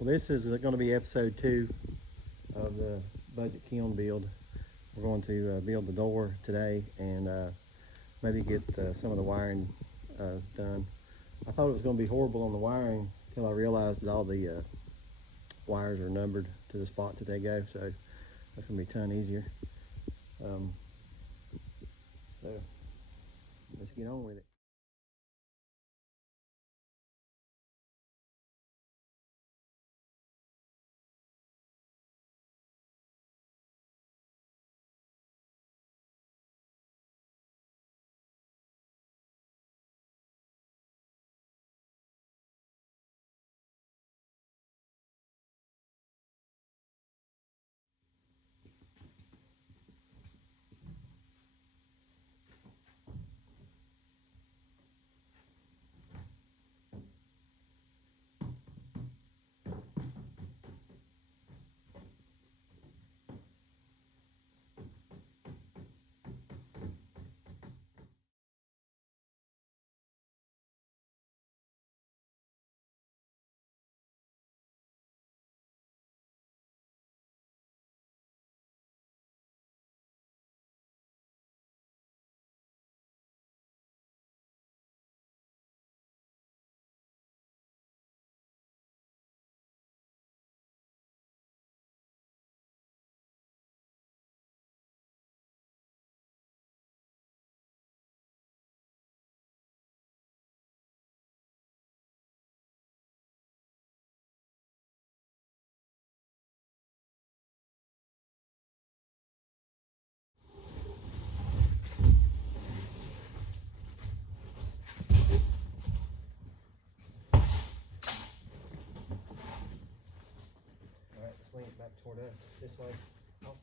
Well, this is going to be episode 2 of the budget kiln build. We're going to build the door today and maybe get some of the wiring done. I thought it was going to be horrible on the wiring until I realized that all the wires are numbered to the spots that they go, so that's going to be a ton easier. So let's get on with it. All right, let's lean it back toward us this way. Awesome.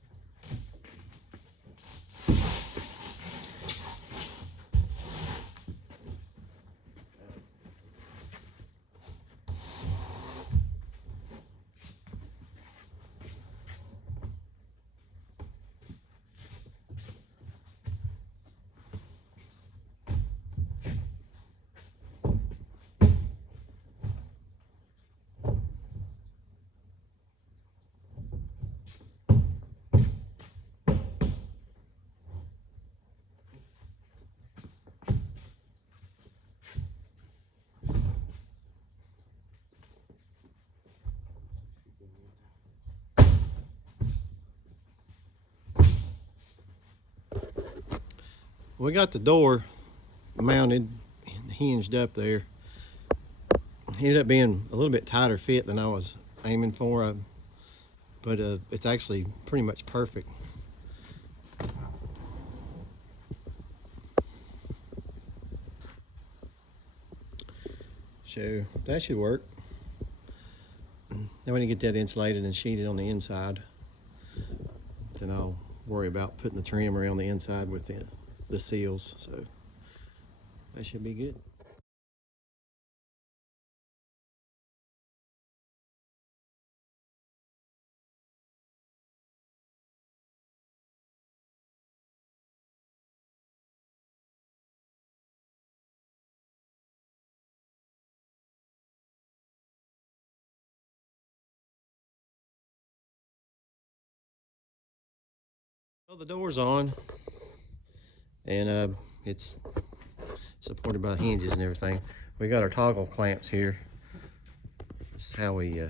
We got the door mounted and hinged up there. It ended up being a little bit tighter fit than I was aiming for, but it's actually pretty much perfect. So that should work. Now when you get that insulated and sheeted on the inside, then I'll worry about putting the trim around the inside with the seals. So that should be good. Well, the door's on, and it's supported by hinges and everything. We got our toggle clamps here. This is how we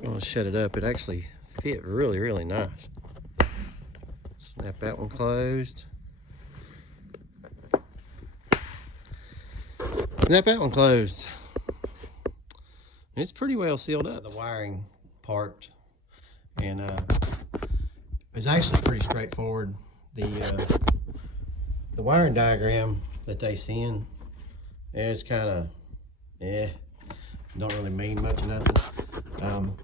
want to shut it up. It actually fit really nice. Snap that one closed. Snap that one closed. It's pretty well sealed up. The wiring part, and it's actually pretty straightforward. The wiring diagram that they send is kind of don't really mean much of nothing.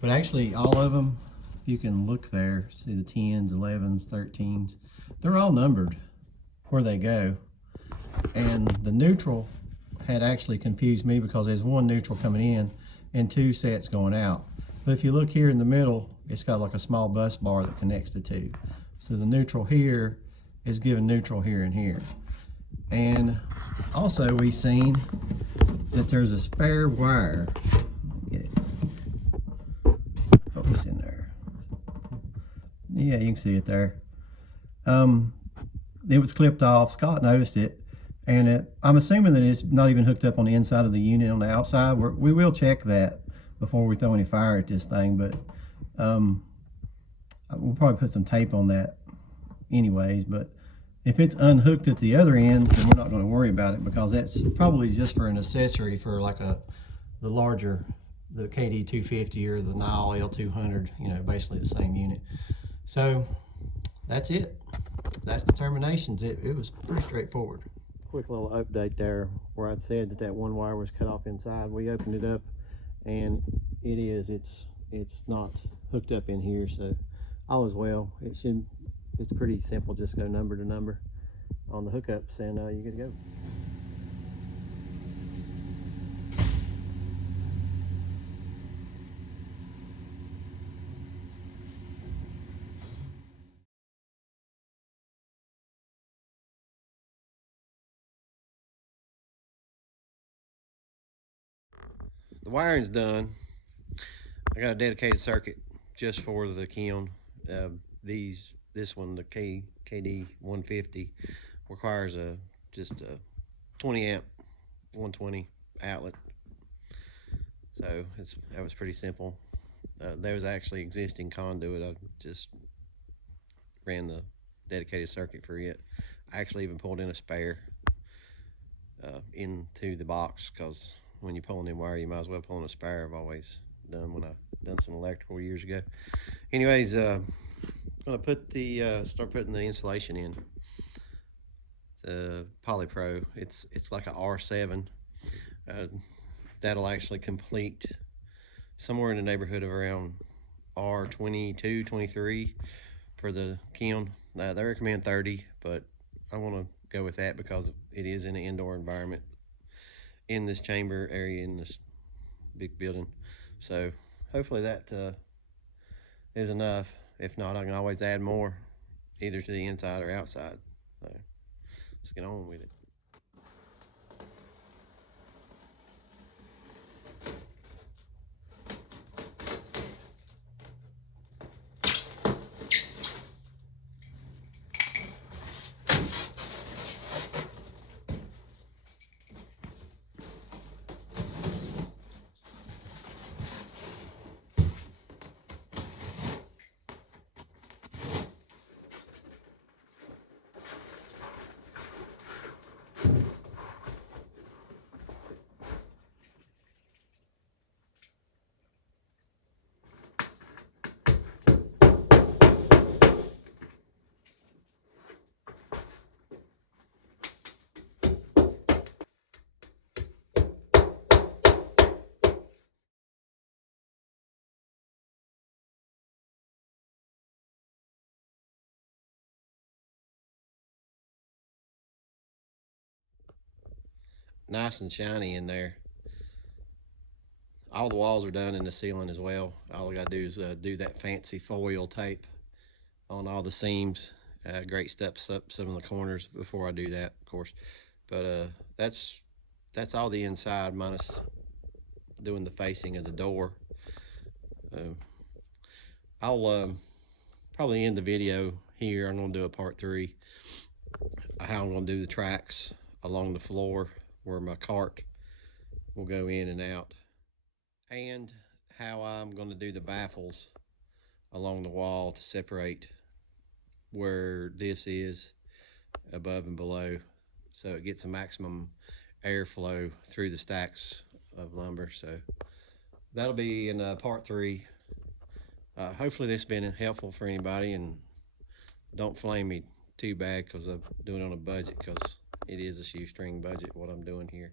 But actually all of them, if you can look there, see the 10s, 11s, 13s, they're all numbered where they go. And the neutral had actually confused me because there's one neutral coming in and 2 sets going out. But if you look here in the middle, it's got like a small bus bar that connects the 2. So the neutral here is giving neutral here and here. And also we seen that there's a spare wire. Get it. Focus in there. Yeah, you can see it there. It was clipped off. Scott noticed it, and I'm assuming that it's not even hooked up on the inside of the unit on the outside. We will check that before we throw any fire at this thing, but we'll probably put some tape on that anyways. But if it's unhooked at the other end, then we're not going to worry about it, because that's probably just for an accessory for like the larger, the kd150 or the Nile L200, you know, basically the same unit. So that's it. That's the terminations. It was pretty straightforward. Quick little update there where I'd said that one wire was cut off inside. We opened it up and it's not hooked up in here, so all is well. It's pretty simple. Just go number to number on the hookups and you're good to go. The wiring's done. I got a dedicated circuit just for the kiln. This one, the kd150, requires just a 20 amp 120 outlet. So that was pretty simple. There was actually existing conduit. I just ran the dedicated circuit for it. I actually even pulled in a spare into the box, because when you're pulling in wire, you might as well pull in a spare. I've always done when I've done some electrical years ago. Anyways, I'm gonna start putting the insulation in. The Polypro. It's like a R7. That'll actually complete somewhere in the neighborhood of around R22, 23 for the kiln. They recommend 30, but I want to go with that because it is in an indoor environment in this chamber area in this big building. So hopefully that is enough. If not, I can always add more, either to the inside or outside. So let's get on with it. Nice and shiny in there. All the walls are done in the ceiling as well. All I gotta do is do that fancy foil tape on all the seams. Great steps up some of the corners before I do that, of course. But that's all the inside, minus doing the facing of the door. I'll probably end the video here. I'm gonna do a part 3, how I'm gonna do the tracks along the floor where my cart will go in and out, and how I'm going to do the baffles along the wall to separate where this is above and below, so it gets a maximum airflow through the stacks of lumber. So that'll be in part 3. Hopefully this has been helpful for anybody, and don't flame me too bad because I'm doing it on a budget, because it is a shoestring budget what I'm doing here.